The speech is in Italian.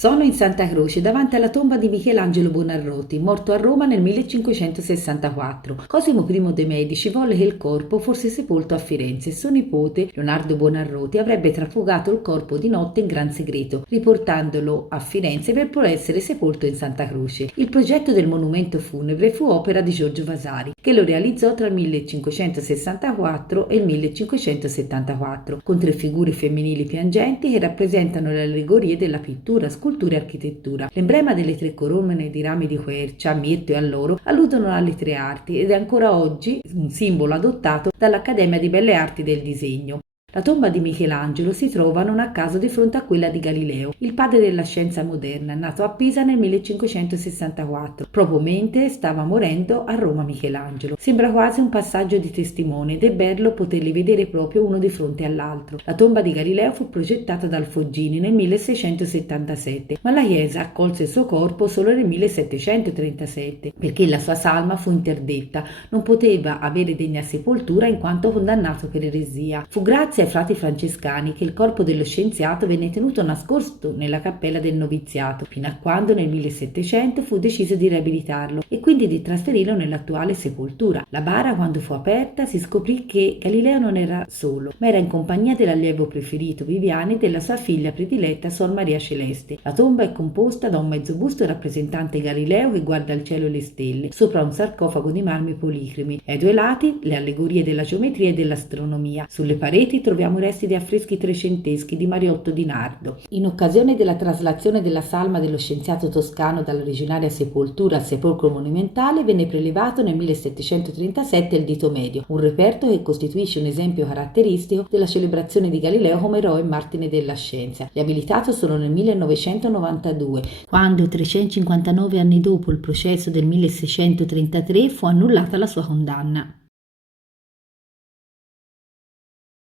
Sono in Santa Croce davanti alla tomba di Michelangelo Buonarroti, morto a Roma nel 1564. Cosimo I de' Medici volle che il corpo fosse sepolto a Firenze e suo nipote, Leonardo Buonarroti, avrebbe trafugato il corpo di notte in gran segreto, riportandolo a Firenze per poi essere sepolto in Santa Croce. Il progetto del monumento funebre fu opera di Giorgio Vasari, che lo realizzò tra il 1564 e il 1574, con 3 figure femminili piangenti che rappresentano le allegorie della pittura, scultura e architettura. L'emblema delle 3 corone di rami di quercia, mirto e alloro alludono alle 3 arti ed è ancora oggi un simbolo adottato dall'Accademia di Belle Arti del Disegno. La tomba di Michelangelo si trova non a caso di fronte a quella di Galileo, il padre della scienza moderna, nato a Pisa nel 1564. Proprio mentre stava morendo a Roma Michelangelo. Sembra quasi un passaggio di testimone ed è bello poterli vedere proprio uno di fronte all'altro. La tomba di Galileo fu progettata dal Foggini nel 1677, ma la Chiesa accolse il suo corpo solo nel 1737, perché la sua salma fu interdetta, non poteva avere degna sepoltura in quanto condannato per eresia. Fu grazie ai frati francescani che il corpo dello scienziato venne tenuto nascosto nella cappella del noviziato, fino a quando nel 1700 fu deciso di riabilitarlo e quindi di trasferirlo nell'attuale sepoltura. La bara, quando fu aperta, si scoprì che Galileo non era solo, ma era in compagnia dell'allievo preferito Viviani e della sua figlia prediletta Sor Maria Celeste. La tomba è composta da un mezzo busto rappresentante Galileo che guarda il cielo e le stelle, sopra un sarcofago di marmi policromi, e ai 2 lati le allegorie della geometria e dell'astronomia. Sulle pareti troviamo i resti di affreschi trecenteschi di Mariotto di Nardo. In occasione della traslazione della salma dello scienziato toscano dall'originaria sepoltura al sepolcro monumentale venne prelevato nel 1737 il dito medio, un reperto che costituisce un esempio caratteristico della celebrazione di Galileo come eroe e martire della scienza. Riabilitato solo nel 1992, quando 359 anni dopo il processo del 1633 fu annullata la sua condanna.